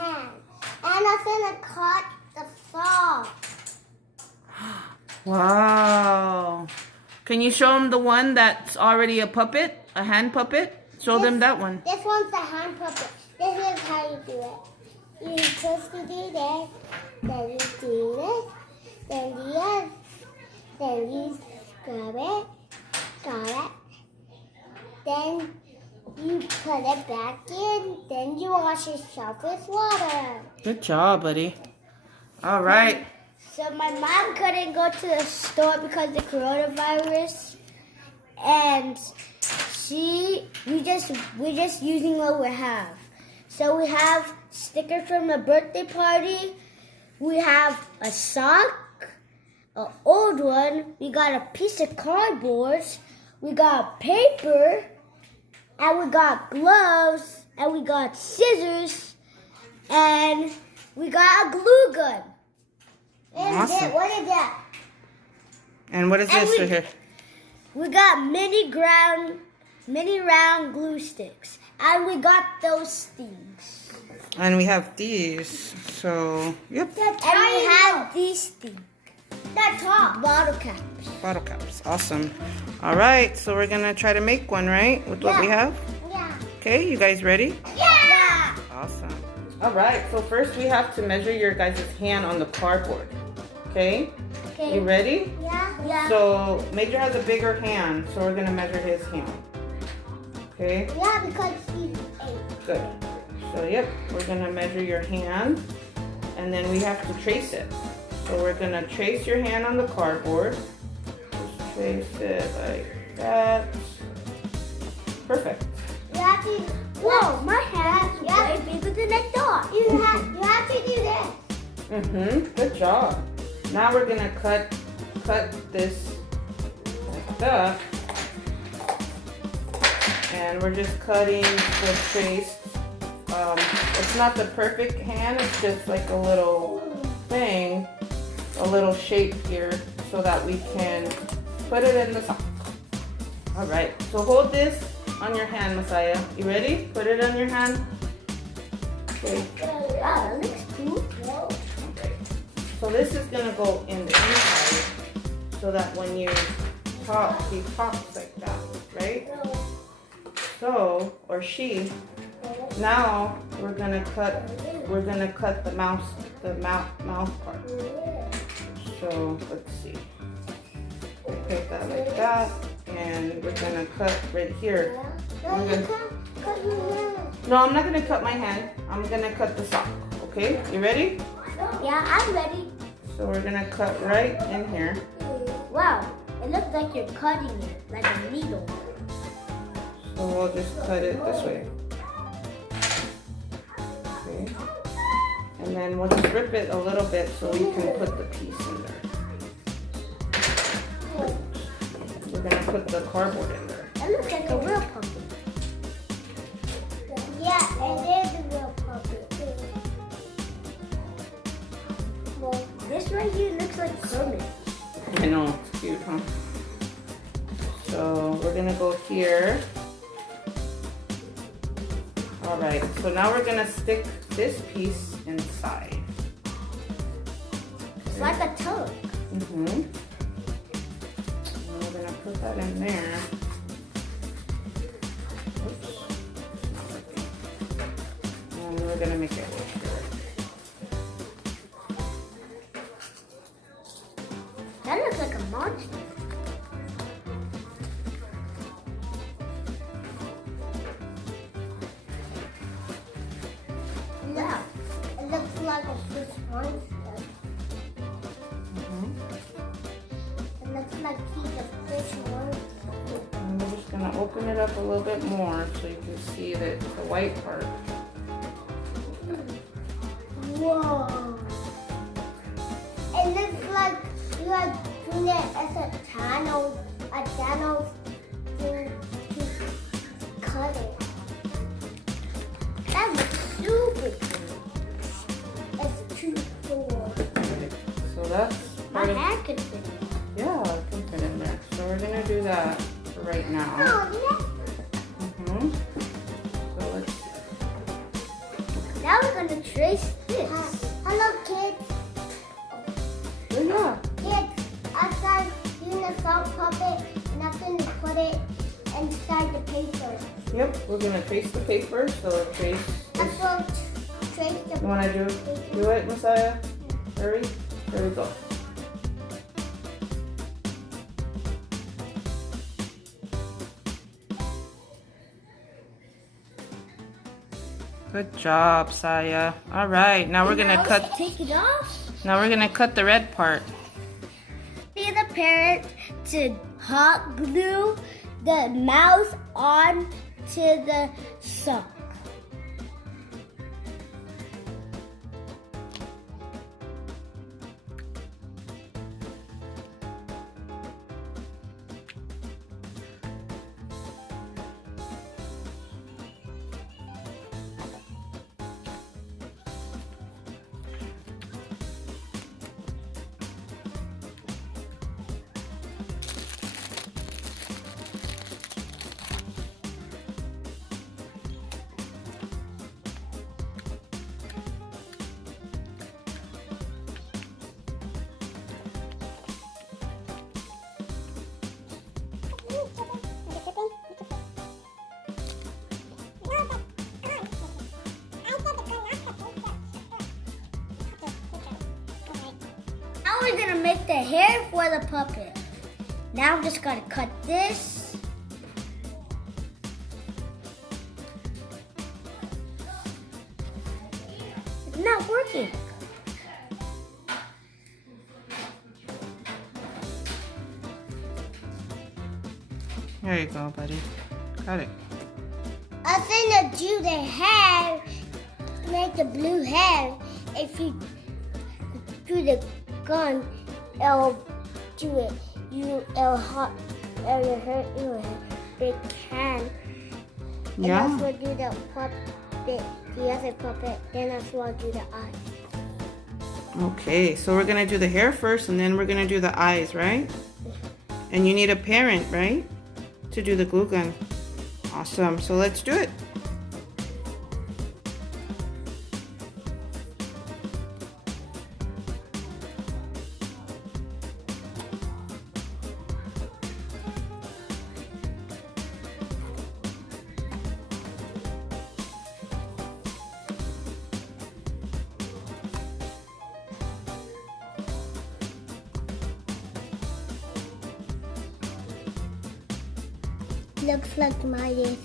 hand. And I'm gonna cut the saw. Wow. Can you show them the one that's already a puppet? A hand puppet? Show them that one. This one's the hand puppet. This is how you do it. You're supposed to do this. Then you do this. Then do this. Then you scrub it. Got it. Then you put it back in. Then you wash yourself with water. Good job, buddy. All right. So my mom couldn't go to the store because of the coronavirus, and we're just using what we have. So we have stickers from the birthday party. We have a sock, an old one. We got a piece of cardboard. We got paper, and we got gloves, and we got scissors, and we got a glue gun. Awesome. What is that? And what is this right here? We got mini round glue sticks, and we got those things. And we have these. So, yep. And we have these things. That's top bottle caps. Bottle caps. Awesome. All right. So we're going to try to make one, right? With what we have? Yeah. Okay. You guys ready? Yeah. Awesome. All right. So first we have to measure your guys' hand on the cardboard. Okay? Okay. You ready? Yeah. Yeah. So Major has a bigger hand, so we're gonna measure his hand. Okay? Yeah, because he's 8. Good. So yep, we're gonna measure your hand, and then we have to trace it. So we're gonna trace your hand on the cardboard. Just trace it like that. Perfect. You have to. Whoa, my hand's way bigger than I thought. You have to do this. Good job. Now we're gonna cut this like that, and we're just cutting the trace. It's not the perfect hand. It's just like a little thing, a little shape here, so that we can put it in the sock. All right. So hold this on your hand, Messiah. You ready? Put it on your hand. Okay. Wow, that looks cool. So this is gonna go in the inside, so that when you pop, he pops like that, right? So, or she. Now we're gonna cut the mouth part. So let's see. We take that like that, and we're gonna cut right here. No, I'm not gonna cut my hand. I'm gonna cut the sock. Okay, you ready? Yeah, I'm ready. So we're gonna cut right in here. Wow, it looks like you're cutting it like a needle. So we'll just cut it this way. Okay. And then we'll just rip it a little bit so we can put the piece in there. We're gonna put the cardboard in there. It looks like a real puppet. Yeah, it is a real puppet. Well, this right here looks like Kermit. I know, it's cute, huh? So we're gonna go here. All right, so now we're gonna stick this piece inside. It's like a tug. And we're gonna put that in there. Oops. And we're gonna make it work here. That looks like a monster. Yeah, it looks like a fish monster. It looks like he's a fish monster. And we're just gonna open it up a little bit more so you can see the white part. Whoa! It looks like you are doing it as a channel to cut it. That looks super cool. It's too cool. So that's My hand could fit in. yeah, it can fit in there. So we're gonna do that for right now. Oh, yeah. So let's That we're gonna trace this. Hello, kids. Yeah. Kids, I started doing a sock puppet, and I'm gonna put it inside the paper. Yep, we're gonna trace the paper. So trace. I'm going to trace the You wanna do it, Messiah? Hurry. There we go. Good job, Saya. All right, now we're gonna cut. Take it off. Now we're gonna cut the red part. Be the parent to hot glue the mouth on to the sock. Now we're gonna make the hair for the puppet. Now I'm just gonna cut this. It's not working. There you go, buddy. Got it. I was gonna do the hair, make the blue hair. If you do the gun, it'll do it. It'll hurt your big hand. And Yeah. that's what do the puppet, the other puppet. Then that's what do the eyes. Okay, so we're gonna do the hair first, and then we're gonna do the eyes, right? And you need a parent, right, to do the glue gun. Awesome. So let's do it. Looks like my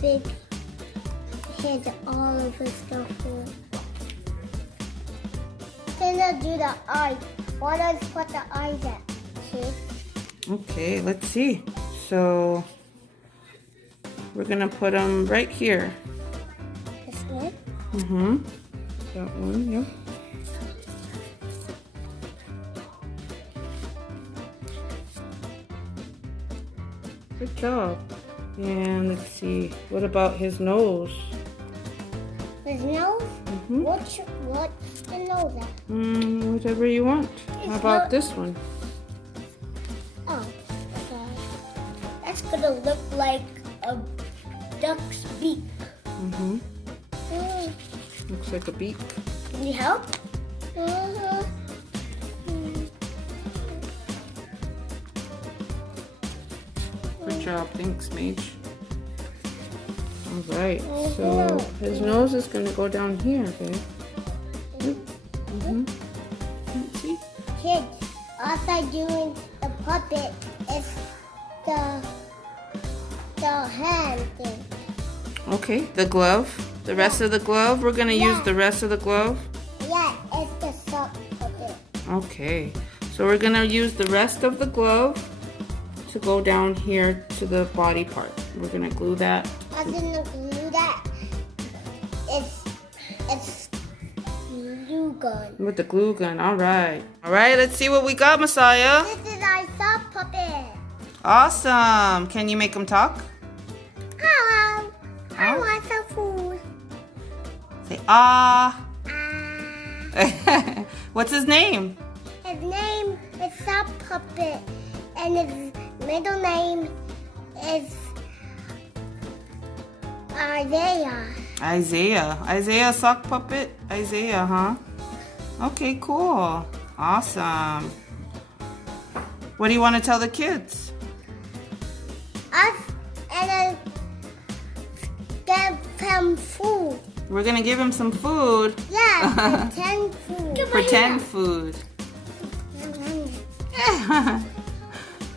big head all over stuff here. Then I'll do the eyes. Why don't I put the eyes at, kids? Okay, let's see. So we're gonna put them right here. This one? Mm-hmm. That one, yep. Good job. And let's see. What about his nose? His nose? Mm-hmm. What's the nose at? Whatever you want. How about this one? Oh, okay. That's gonna look like a duck's beak. Mm-hmm. Looks like a beak. Can you help? Good job. Thanks, Mage. All right. So his nose is going to go down here, okay? Yep. Mm-hmm. Let's see. Kids, also doing the puppet is the hand thing. Okay, the glove. The rest of the glove, we're going to use the rest of the glove. Yeah, it's the sock puppet. Okay. So we're going to use the rest of the glove to go down here to the body part. We're going to glue that. I'm gonna glue that. It's glue gun. With the glue gun. All right. All right, let's see what we got, Messiah. This is our sock puppet. Awesome. Can you make him talk? Hello. I Oh. want some food. Say, ah. What's his name? His name is Sock Puppet, and his middle name is Isaiah. Isaiah. Isaiah sock puppet? Isaiah, huh? Okay, cool. Awesome. What do you want to tell the kids? Us and then give him food. We're gonna give him some food. Yeah, pretend food. Pretend food.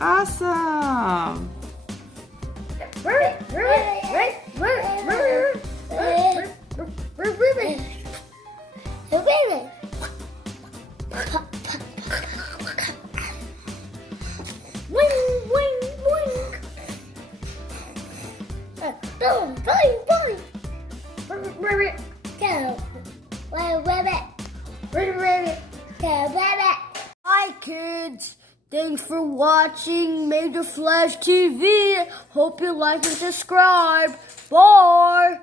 Awesome. Hi kids, thanks for watching Major Flash TV. Hope you like and subscribe. Bye.